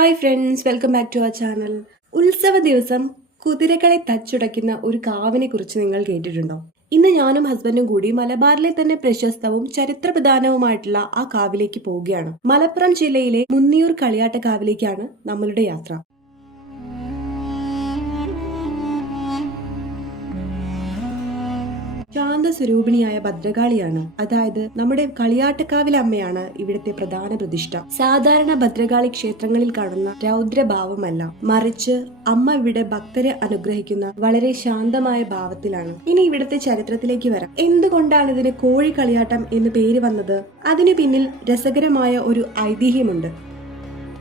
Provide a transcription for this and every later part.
Hi friends, welcome back to our channel. ഉത്സവ ദിവസം കുതിരകളെ തച്ചുടയ്ക്കുന്ന ഒരു കാവിനെ കുറിച്ച് നിങ്ങൾ കേട്ടിട്ടുണ്ടോ? ഇന്ന് ഞാനും ഹസ്ബൻഡും കൂടി മലബാറിലെ തന്നെ പ്രശസ്തവും ചരിത്രപ്രധാനവുമായിട്ടുള്ള ആ കാവിലേക്ക് പോവുകയാണ്. മലപ്പുറം ജില്ലയിലെ മുന്നിയൂർ കളിയാട്ട കാവിലേക്കാണ് നമ്മളുടെ യാത്ര. ശാന്തസ്വരൂപിണിയായ ഭദ്രകാളിയാണ്, അതായത് നമ്മുടെ കളിയാട്ടക്കാവിലെ അമ്മയാണ് ഇവിടുത്തെ പ്രധാന പ്രതിഷ്ഠ. സാധാരണ ഭദ്രകാളി ക്ഷേത്രങ്ങളിൽ കാണുന്ന രൗദ്രഭാവമല്ല, മറിച്ച് അമ്മ ഇവിടെ ഭക്തരെ അനുഗ്രഹിക്കുന്ന വളരെ ശാന്തമായ ഭാവത്തിലാണ്. ഇനി ഇവിടുത്തെ ചരിത്രത്തിലേക്ക് വരാം. എന്തുകൊണ്ടാണ് ഇതിന് കോഴി കളിയാട്ടം എന്ന് പേര് വന്നത്? അതിനു പിന്നിൽ രസകരമായ ഒരു ഐതിഹ്യമുണ്ട്.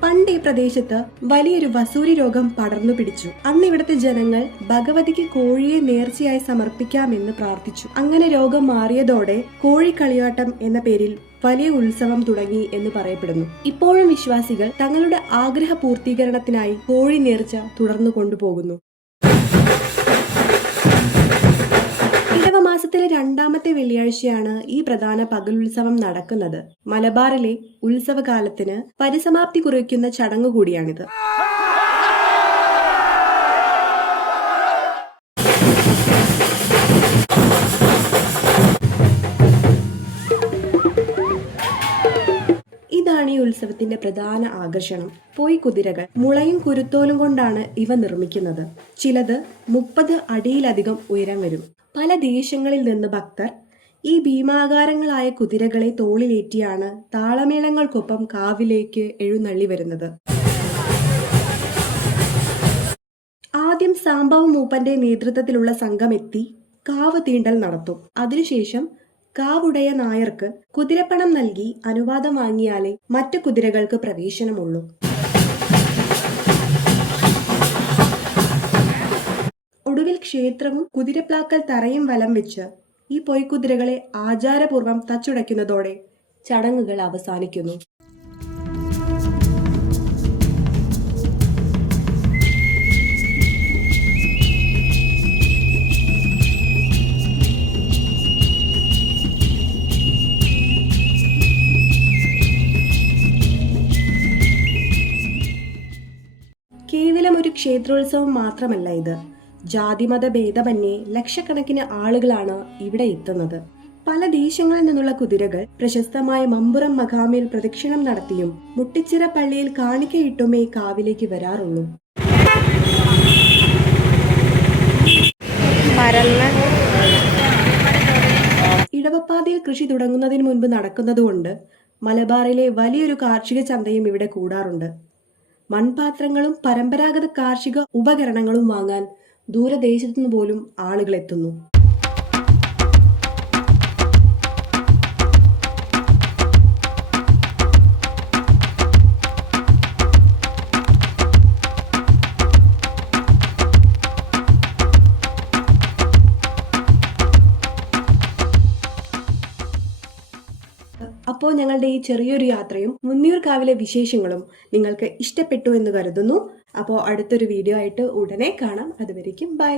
പണ്ട് ഈ പ്രദേശത്ത് വലിയൊരു വസൂരി രോഗം പടർന്നു പിടിച്ചു. അന്ന് ഇവിടുത്തെ ജനങ്ങൾ ഭഗവതിക്ക് കോഴിയെ നേർച്ചയായി സമർപ്പിക്കാമെന്ന് പ്രാർത്ഥിച്ചു. അങ്ങനെ രോഗം മാറിയതോടെ കോഴി കളിയാട്ടം എന്ന പേരിൽ വലിയ ഉത്സവം തുടങ്ങി എന്ന് പറയപ്പെടുന്നു. ഇപ്പോഴും വിശ്വാസികൾ തങ്ങളുടെ ആഗ്രഹ പൂർത്തീകരണത്തിനായി കോഴി നേർച്ച തുടർന്നു കൊണ്ടുപോകുന്നു. മാസത്തിലെ രണ്ടാമത്തെ വെള്ളിയാഴ്ചയാണ് ഈ പ്രധാന പകലുത്സവം നടക്കുന്നത്. മലബാറിലെ ഉത്സവകാലത്തിന് പരിസമാപ്തി കുറിക്കുന്ന ചടങ്ങ് കൂടിയാണിത്. ഇതാണ് ഈ ഉത്സവത്തിന്റെ പ്രധാന ആകർഷണം. കുതിരകൾ മുളയും കുരുത്തോലും കൊണ്ടാണ് ഇവ നിർമ്മിക്കുന്നത്. ചിലത് 30 അടിയിലധികം ഉയരം വരും. പല ദേശങ്ങളിൽ നിന്ന് ഭക്തർ ഈ ഭീമാകാരങ്ങളായ കുതിരകളെ തോളിലേറ്റിയാണ് താളമേളങ്ങൾക്കൊപ്പം കാവിലേക്ക് എഴുന്നള്ളി വരുന്നത്. ആദ്യം സാംബവ മൂപ്പന്റെ നേതൃത്വത്തിലുള്ള സംഘം എത്തി കാവ് തീണ്ടൽ നടത്തും. അതിനുശേഷം കാവുടയ നായർക്ക് കുതിരപ്പണം നൽകി അനുവാദം വാങ്ങിയാലേ മറ്റു കുതിരകൾക്ക് പ്രവേശനമുള്ളൂ. ഒടുവിൽ ക്ഷേത്രവും കുതിരപ്ലാക്കൽ തറയും വലം വെച്ച് ഈ പൊയ്ക്കുതിരകളെ ആചാരപൂർവ്വം തച്ചുടയ്ക്കുന്നതോടെ ചടങ്ങുകൾ അവസാനിക്കുന്നു. കേവലം ഒരു ക്ഷേത്രോത്സവം മാത്രമല്ല ഇത്. ജാതിമത ഭേദമന്യേ ലക്ഷക്കണക്കിന് ആളുകളാണ് ഇവിടെ എത്തുന്നത്. പല ദേശങ്ങളിൽ നിന്നുള്ള കുതിരകൾ പ്രശസ്തമായ മമ്പുറം മഖാമിൽ പ്രദക്ഷിണം നടത്തിയും മുട്ടിച്ചിറ പള്ളിയിൽ കാണിക്കയിട്ടുമേ കാവിലേക്ക് വരാറുള്ളൂ. ഇടവപ്പാതയിൽ കൃഷി തുടങ്ങുന്നതിന് മുൻപ് നടക്കുന്നതുകൊണ്ട് മലബാറിലെ വലിയൊരു കാർഷിക ചന്തയും ഇവിടെ കൂടാറുണ്ട്. മൺപാത്രങ്ങളും പരമ്പരാഗത കാർഷിക ഉപകരണങ്ങളും വാങ്ങാൻ ദൂരദേശത്തുനിന്ന് പോലും ആളുകൾ എത്തുന്നു. അപ്പോൾ ഞങ്ങളുടെ ഈ ചെറിയൊരു യാത്രയും മുന്നിയൂർ കാവിലെ വിശേഷങ്ങളും നിങ്ങൾക്ക് ഇഷ്ടപ്പെട്ടു എന്ന് കരുതുന്നു. അപ്പോൾ അടുത്തൊരു വീഡിയോ ആയിട്ട് ഉടനെ കാണാം. അതുവരേക്കും ബൈ.